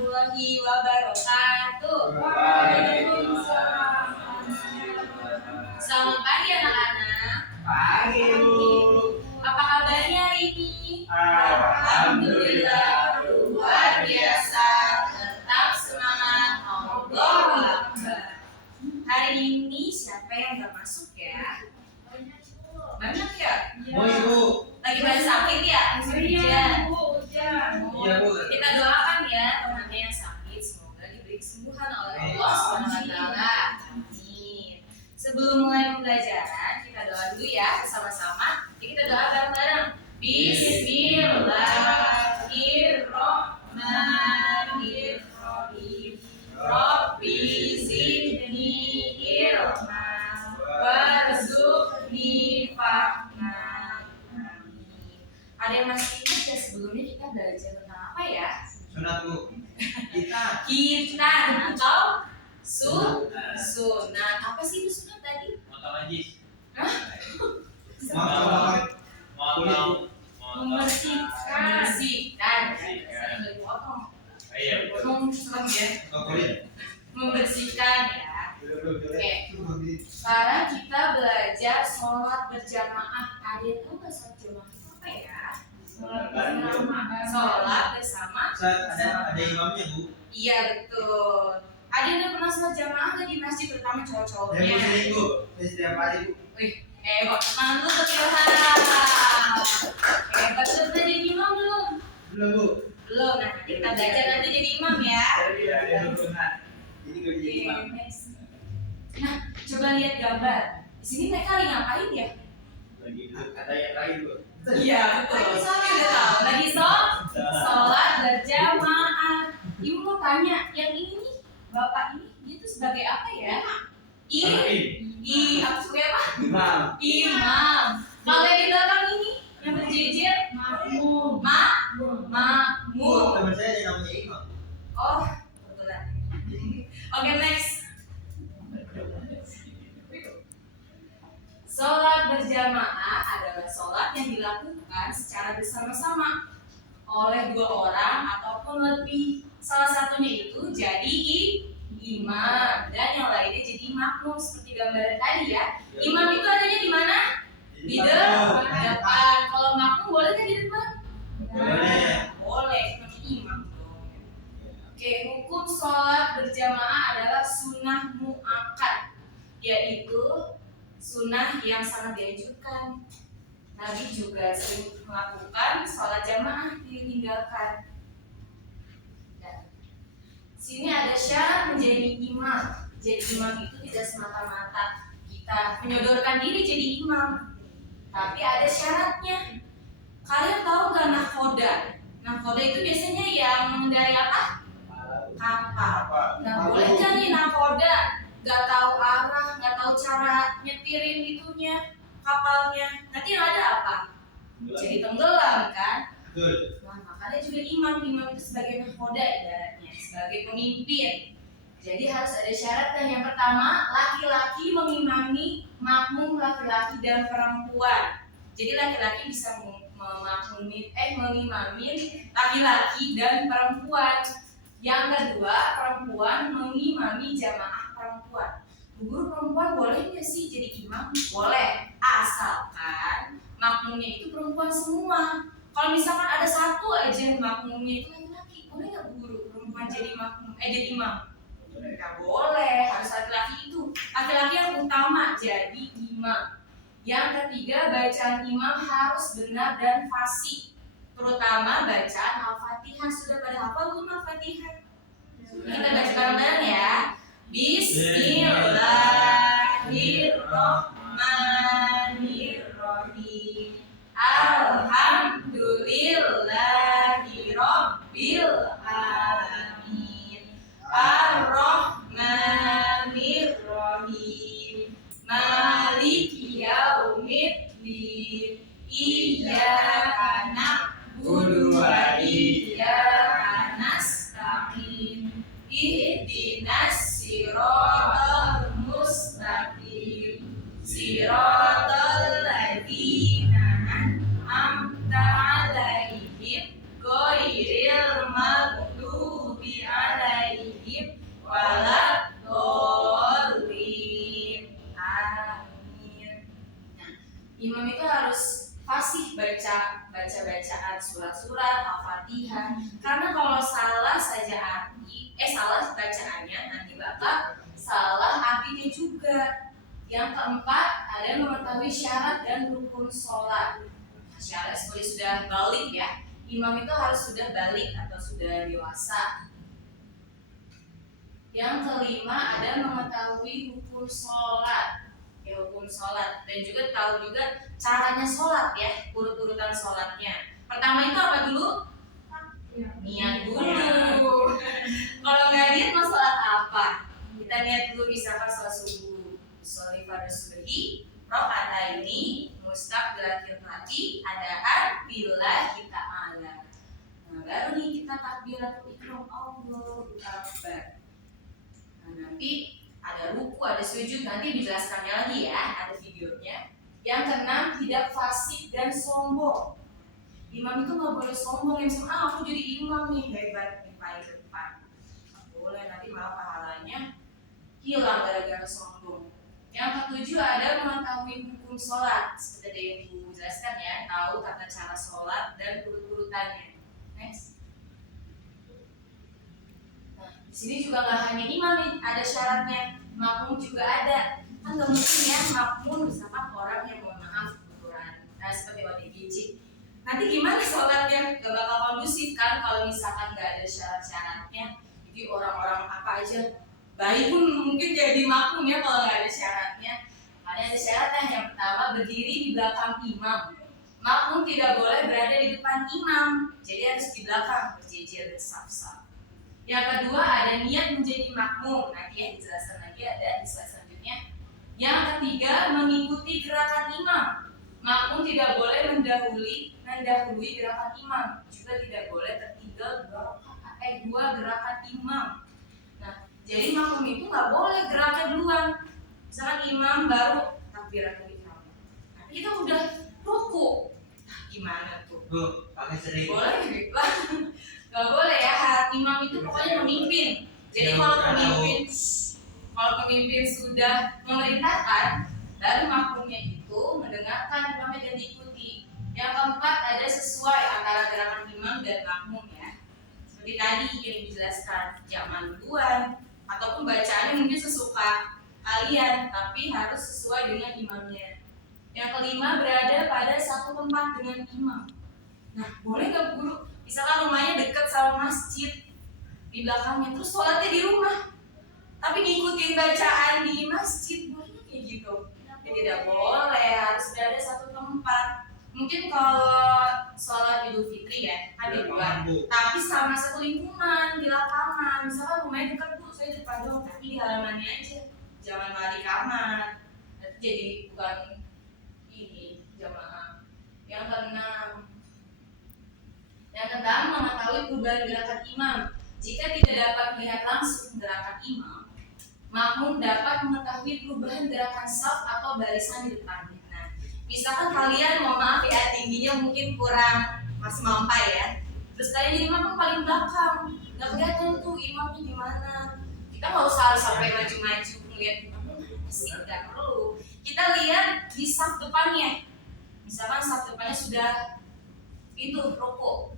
warahmatullahi wabarakatuh. Waalaikumsalam. Selamat pagi anak-anak. Pagi, Bu. Apa kabarnya hari ini? Alhamdulillah luar biasa. Tetap semangat. Allahu Akbar. Hari ini siapa yang gak masuk ya? Banyak ya? Mau Ibu? Lagi pada sakit ya? Iya, Bu. Kita doakan ya temannya yang sakit, semoga diberi kesembuhan oleh Allah SWT. Amin. Sebelum mulai pembelajaran, kita doa dulu ya bersama-sama. Jadi kita doa bareng-bareng. Bismillahirrahmanirrahim. Rabbi zidni ilma warzuqni fahma. Amin. Ada yang masih ingat ya sebelumnya kita belajar tentang apa ya? Sunat, Bu. Kita atau sunat. Apa sih itu sunat tadi? Hah? Membersihkan. Membersihkan ya. Oke. Sekarang kita belajar sholat berjamaah. Ada yang tahu nggak sholat jamaah itu apa ya? Sholat bersama. Ada imamnya, Bu. Iya betul. Ada yang udah pernah sholat jamaah nggak di masjid, terutama cowok-cowoknya? Saya sering, Bu. Saya setiap hari, Bu. Wih, hebat. Tangan dulu ke Ilham. Hebat, sudah pernah jadi imam belum? Belum, Bu. Belum. Nah, nanti kita belajar nanti jadi imam ya. Ada yang sunat. Jadi kalau jadi imam. Oke, next. Nah, coba lihat gambar. Di sini mereka lagi ngapain ya? Lagi ada yang lain, Bu. Iya, betul. Udah tahu. Lagi sholat berjamaah. Ibu mau tanya, yang ini nih, bapak ini, dia tuh sebagai apa ya? Apa sebagai apa? Imam. Kalau yang di belakang ini, yang berjejer, makmum. Teman saya ada yang namanya imam. Oh, kebetulan. Oke, next. Sholat berjamaah adalah sholat yang dilakukan secara bersama-sama oleh dua orang ataupun lebih. Salah satunya itu jadi imam dan yang lainnya jadi makmum seperti gambaran tadi ya. Imam itu adanya di mana? Di depan. Kalau makmum boleh kan di depan? Boleh. Boleh, seperti imam dong. Oke, hukum sholat berjamaah adalah sunnah muakkad, yaitu sunnah yang sangat dianjurkan. Nabi juga sering melakukan sholat jamaah ditinggalkan. Sini ada syarat menjadi imam. Jadi imam itu tidak semata-mata kita menyodorkan diri jadi imam, tapi ada syaratnya. Kalian tahu nggak nahkoda? Nahkoda itu biasanya yang mengendari apa? Kapal. Nah, boleh nggak nih nahkoda nggak tahu arah, nggak tahu cara nyetirin itunya kapalnya? Nanti yang ada apa? Jadi tenggelam kan? Betul. Nah, makanya juga imam itu sebagai nahkoda ibaratnya, sebagai pemimpin. Jadi harus ada syaratnya. Yang pertama, laki-laki mengimami makmum laki-laki dan perempuan. Jadi laki-laki bisa mengimami laki-laki dan perempuan. Yang kedua, perempuan mengimami jamaah perempuan. Guru perempuan boleh nggak sih jadi imam? Boleh, asalkan makmumnya itu perempuan semua. Kalau misalkan ada satu aja makmumnya itu laki-laki, boleh nggak guru perempuan jadi jadi imam? Nggak boleh, harus laki-laki itu. Laki-laki yang utama jadi imam. Yang ketiga, bacaan imam harus benar dan fasih, terutama bacaan Al-Fatihah. Sudah pada hafal belum Al-Fatihah? Kita baca bareng-bareng ya. Bismillahirrahmanirrahim. Alhamdulillahirabbil alamin. Ar-Rahmanirrahim. Maliki yaumiddin. Iyyaka na'budu wa iyyaka nasta'in. Ihdinas siratal Karena kalau salah saja salah bacaannya nanti bakal salah artinya juga. Yang keempat ada mengetahui syarat dan rukun sholat. Syarat seperti sudah balik ya, imam itu harus sudah balik atau sudah dewasa. Yang kelima ada mengetahui hukum sholat, hukum sholat, dan juga tahu juga caranya sholat ya, urut-urutan sholatnya. Pertama itu apa dulu? Niat dulu. Kalau nggak niat mau sholat apa? Kita niat dulu, misalkan sholat subuh, sholat pada subuhi, rokaataini, mustaqbilatil qiblah, adaan billahi ta'ala. Nah, baru nih kita takbiratul ihram, Allahu Akbar. Nah, nanti ada ruku, ada sujud, nanti dijelaskannya lagi ya, ada videonya. Yang keenam, tidak fasik dan sombong. Imam itu nggak boleh sombong, yang aku jadi imam nih, hebat nih, paling depan. Nggak boleh, nanti malah pahalanya hilang gara-gara sombong. Yang ketujuh ada mengetahui hukum sholat, seperti yang Ibu jelaskan ya, tahu tata cara sholat dan urut-urutannya. Next. Nah, di sini juga nggak hanya imam nih, ada syaratnya, makmum juga ada. Kan nggak mungkin ya makmum misalkan orang yang mohon maaf ukuran, seperti ODGJ. Nanti gimana sholatnya? Gak bakal kondusif kan kalau misalkan gak ada syarat-syaratnya. Jadi orang-orang apa aja baik pun mungkin jadi makmum ya kalau gak ada syaratnya. Ada syaratnya. Yang pertama, berdiri di belakang imam. Makmum tidak boleh berada di depan imam, jadi harus di belakang, berjejer bersaf-saf. Yang kedua, ada niat menjadi makmum. Nanti ya dijelaskan lagi ada di slide selanjutnya. Yang ketiga, mengikuti gerakan imam. Makmum tidak boleh mendahului gerakan imam, juga tidak boleh tertinggal dua gerakan imam. Nah, jadi makmum itu nggak boleh geraknya duluan. Misalkan imam baru takbiratul ihram, tapi kita udah ruku, gimana tuh? Pakai sering. Boleh lah, nggak boleh ya. Imam itu pokoknya memimpin. Jadi kalau pemimpin sudah memerintahkan, baru makmumnya itu mendengarkan imamnya dan diikuti. Yang keempat ada sesuai antara gerakan imam dan makmum ya. Seperti tadi yang dijelaskan, jangan duluan ataupun bacaannya mungkin sesuka kalian, tapi harus sesuai dengan imamnya. Yang kelima, berada pada satu tempat dengan imam. Nah, boleh gak guru? Misalkan rumahnya dekat sama masjid di belakangnya, terus sholatnya di rumah, tapi ngikutin bacaan di masjid, boleh kayak gitu? Ya, tidak boleh, harus berada satu tempat. Mungkin kalau sholat Idul Fitri ya, ada dua, tapi sama satu lingkungan di lapangan. Misalkan rumahnya dekat, Bu, saya di depan dong, tapi di halamannya aja, jangan malah di kamar. Nanti jadi bukan ini jamaah. Yang keenam, mengetahui perubahan gerakan imam. Jika tidak dapat melihat langsung gerakan imam, makmum dapat mengetahui perubahan gerakan saf atau barisan di depannya. Nah, misalkan kalian, mohon maaf ya, tingginya mungkin kurang masih mampai ya, terus kalian jadi imam paling belakang, nggak kelihatan tuh imamnya gimana. Kita nggak usah harus sampai maju-maju ngeliat imamnya sih, nggak perlu. Kita lihat di saf depannya. Misalkan saf depannya sudah itu ruku,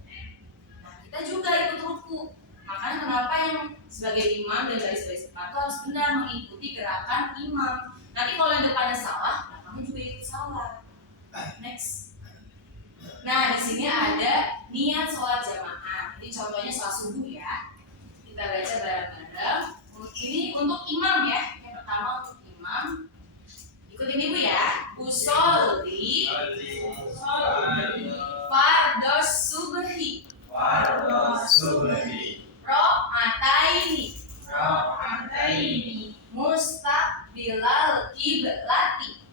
nah kita juga ikut ruku. Makanya kenapa yang sebagai imam dan baris-baris depan itu harus benar mengikuti gerakan imam. Nanti kalau yang depannya salah, belakangnya juga ikut salah. Next. Nah, di sini ada niat sholat jamaah. Ini contohnya sholat subuh ya. Kita baca bareng-bareng. Ini untuk imam ya. Yang pertama untuk imam. Ikutin ibu ya. Usolli fardhos subhi. Ro'ataini mustaqbilal kiblati.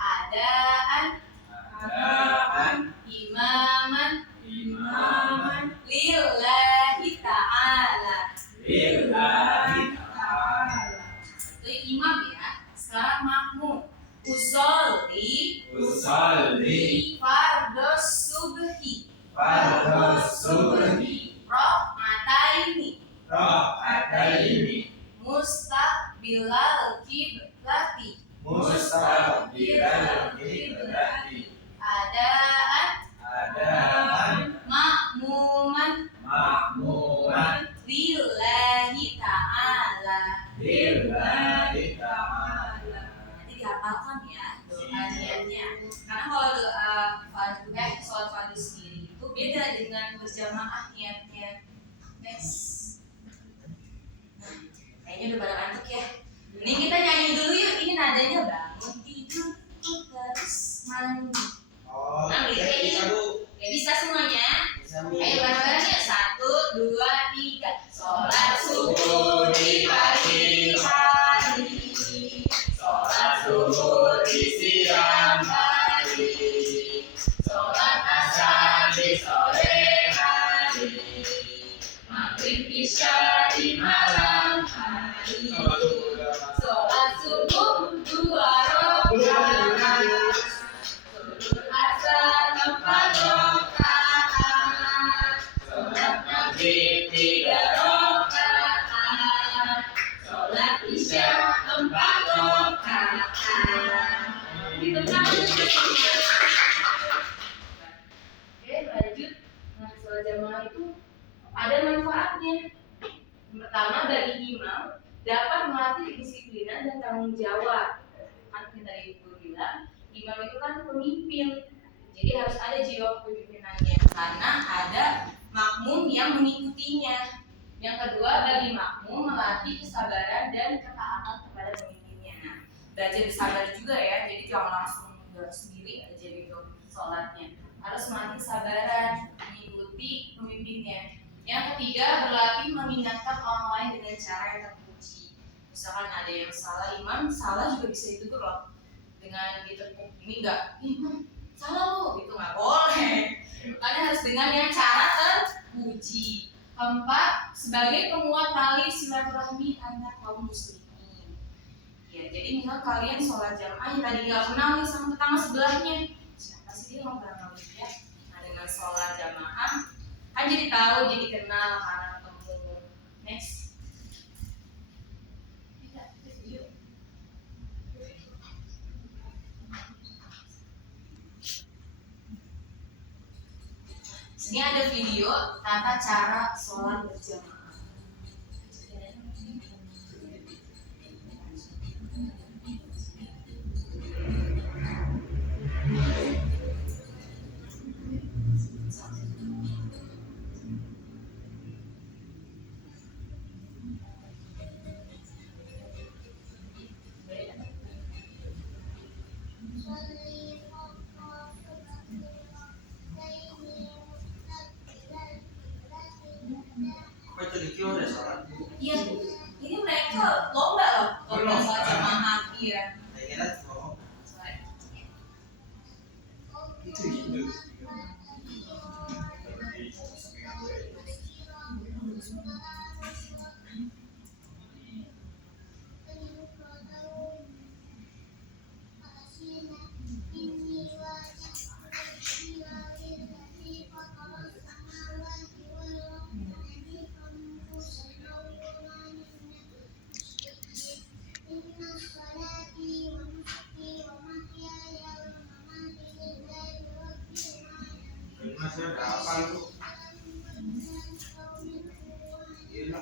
Adaan imaman lillahi ta'ala. Itu imam ya. Sekarang makmum. Usolli fardhos subhi. Ro'ataini mustaqbilal kiblati. Adaan berbeda dengan berjamaah niatnya. Next. Nah, kayaknya udah pada ngantuk ya. Ini kita nyanyi dulu yuk. Ini nadanya bangun tidur terus mandi. Oh, Nah, ya, kayak bisa gini. Bu. Ya bisa semuanya. Bisa Bu. Ayo bareng-bareng yuk. 1, 2, 3. Sholat subuh di pagi hari. Sholat subuh di siang hari. Sholat asar di sore hari. Maghrib isya di malam hari. Sholat subuh 2 rakaat. Zuhur asar 4 rakaat. Sholat maghrib 3 rakaat. Sholat isya 4 rakaat. Gitu kan? Oke, lanjut. Nah, sholat jamaah itu ada manfaatnya. Pertama, bagi imam dapat melatih kedisiplinan dan tanggung jawab. Kan tadi Ibu bilang, imam itu kan pemimpin, jadi harus ada jiwa kepemimpinannya karena ada makmum yang mengikutinya. Yang kedua, bagi makmum melatih kesabaran dan ketaatan kepada pemimpinnya. Nah, belajar bersabar juga ya, jadi jangan langsung sendiri aja gitu sholatnya. Harus melatih kesabaran, mengikuti pemimpinnya. Yang ketiga, berlatih mengingatkan orang lain dengan cara yang terpuji. Misalkan ada yang salah imam, salah juga bisa ditegur loh. Dengan ditepuk, ini enggak, imam salah lo, gitu nggak boleh. Karena harus dengan yang cara terpuji. Keempat, sebagai penguat tali silaturahmi antar kaum muslimin. Ya, jadi misal kalian sholat jamaah yang tadi nggak kenal nih sama tetangga sebelahnya, siapa sih dia nggak pernah lihat? Nah, dengan sholat jamaah kan jadi tahu, jadi kenal karena ketemu. Next. Sini ada video tata cara sholat berjamaah. Apa itu di kio ada sholat Bu? Iya, ini mereka lomba loh, lomba sholat jamaah. Iya. Saya kira oh, itu hidup. Masih ada apa itu? Iya.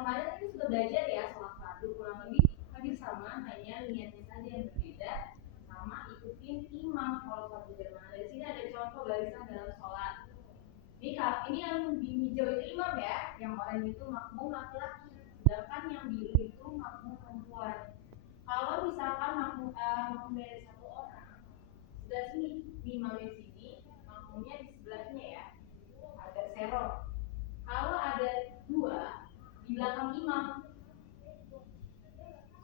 kemarin kita sudah belajar ya sholat fardu, kurang lebih hampir sama, hanya niatnya saja yang berbeda sama ikutin imam kalau fardu jamaah. Dari sini ada contoh barisan dalam sholat. Ini yang di hijau itu imam ya, yang oranye itu makmum laki-laki, sedangkan yang biru itu makmum perempuan. Kalau misalkan makmum dari satu orang, sebelah sini, imamnya sini, makmumnya di sebelahnya ya, agak serong. Kalau ada dua di belakang imam,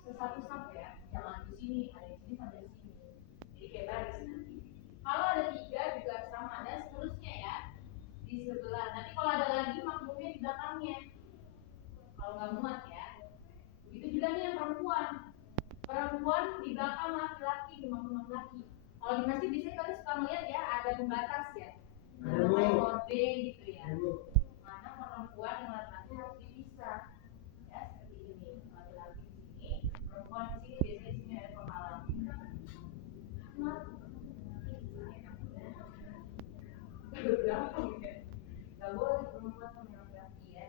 satu satu ya, jangan di sini, ada di sini sampai di sini, jadi kayak baris nanti. Kalau ada tiga juga sama, dan seterusnya ya, di sebelah. Nanti kalau ada lagi makmumnya di belakangnya, kalau nggak muat ya. Begitu juga nih yang perempuan di belakang laki-laki, di makmum laki. Kalau di masjid biasanya kalian suka melihat ya, ada pembatas ya, ada kayak hording gitu ya. Mana perempuan dan laki-laki harus dipisah ya, seperti ini. Laki-laki di sini, perempuan di sini, biasanya di sini ada penghalang. Gak boleh perempuan sama laki-laki ya.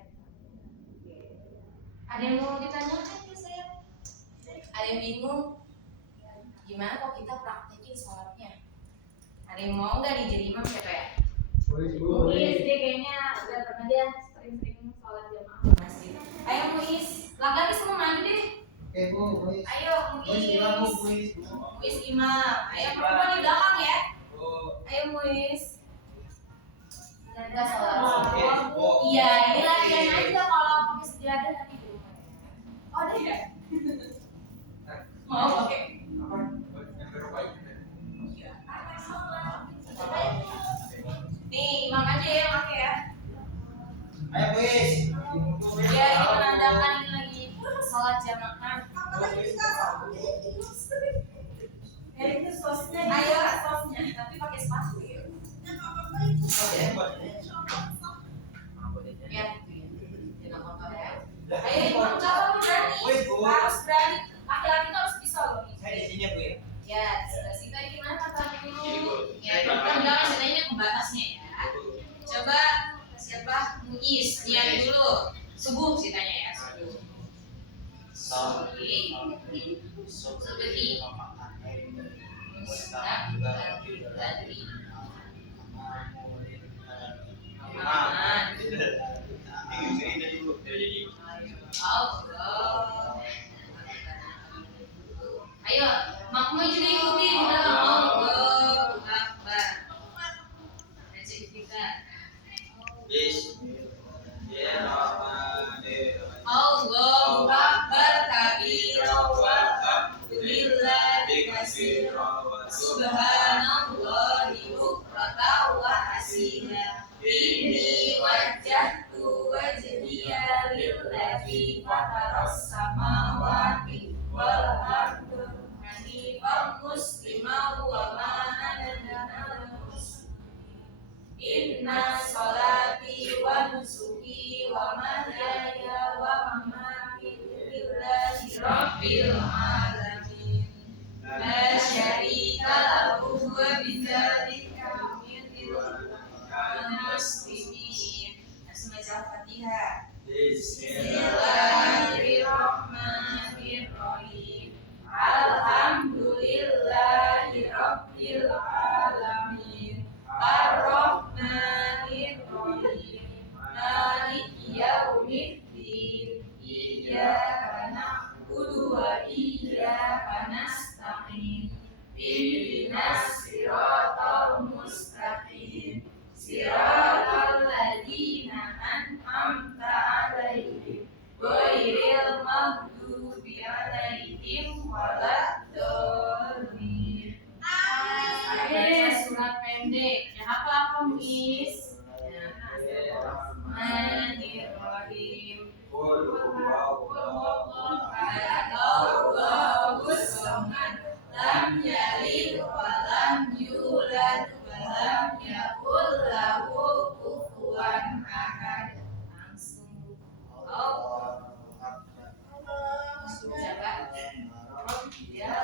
Ada yang mau ditanyakan ya saya? Ada yang bingung? Gimana kalau kita praktekin sholatnya? Ada yang mau nggak nih jadi imam siapa ya? Muiz, dia kayaknya udah pernah dia sering-sering sholat jamaah di masjid. Ayo Muiz, laki-laki semua mandi deh. Oke Bu, Muiz. Ayo Muiz. Muiz imam. Ayo Muiz perempuan di belakang ya. Bu. Ayo Muiz. Kita sholat. Oke. Iya, ini latihan aja kalau pakai sejadah nanti di rumah. Oh ada ya? Mau pakai? Apa? Yang terbaik. Iya. Nih imam aja ya yang pakai ya. Ayo Muiz. Ya ini menandakan ini lagi sholat jamaah. Itu sosnya. Ayo sosnya, tapi pakai sepatu ya. Ya, jangan kotor ya. Ayo imam kalau berani, harus berani. Laki-laki tuh harus bisa loh. Saya di sini Bu ya. Ya, sebelah situ gimana katamu? Ya, jangan sebenarnya pembatasnya ya. Coba siapa? Muiz, niat dulu. Subuh ceritanya ya, subuh. Seperti dari Allah. Ayo, makmum juga ikutin dalam Allahu Akbar. Aja kita. Allahu Akbar kabira walhamdulillahi katsira subhanallahi bukratan wa asila. Inni wajjahtu wajhiya lillazi fataras samawati wal ardi hanifan musliman wa ma ana minal musyrikin. Inna sholati wa nusuki wa mahyaya wa mamati lillahi rabbil alamin. La syarika lahu wa bidzalika umirtu muslimin. Langsung baca Al-Fatihah. Bismillahirrahmanirrahim. Alhamdulillahi rabbil alamin. Ar-Rahmanir-Rahim. Maliki yaumiddin. Iyyaka na'budu wa iyyaka nasta'in. Ihdinas siratal mustaqim. Siratal ladzina an'amta 'alaihim ghairil maghdubi alaihim waladdallin. Baca surat pendek. Yang apa Muiz? Bismillahirrahmanirrahim. Qul huwallahu ahad. Allahus samad. Lam yalid wa lam yulad wa lam yakul lahu kufuwan ahad. Langsung. Jaga. Ya.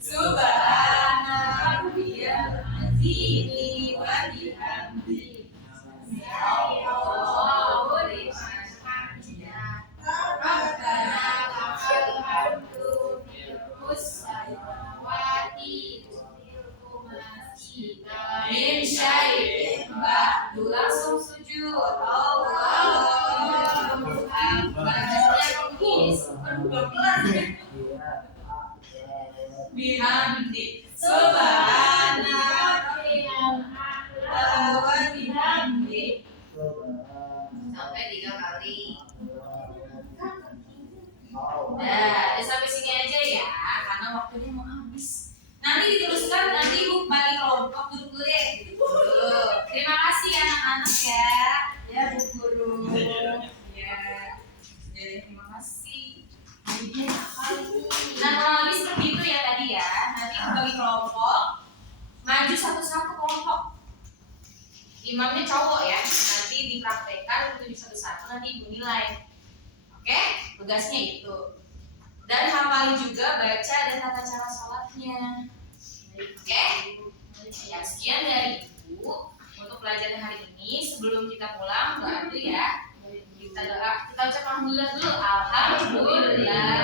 Subhana Dini wa bihamdi Allahu liman hamidah Rabbana lakal hamdu Milkus samawati Min syai'in ba'du langsung sujud Allahu Akbar bihamdi subhana rabbiyal a'la wa bihamdi sampai 3 kali. Nah, sampai sini aja ya, karena waktunya mau habis. Nanti diteruskan, nanti ibu bagi kelompok duduk dulu deh. Terima kasih anak-anak ya. Ya Bu Guru. Ya. Jadi terima kasih. Nah, kurang lebih seperti itu ya tadi ya. Nanti ibu bagi kelompok, maju satu-satu kelompok. Imamnya cowok ya. Nanti dipraktekkan untuk satu-satu nanti ibu nilai. Oke, tugasnya itu. Dan hafali juga baca dan tata cara sholatnya. Oke, ya sekian dari ibu untuk pelajaran hari ini. Sebelum kita pulang, doa dulu ya. Kita ucap alhamdulillah dulu. Alhamdulillah.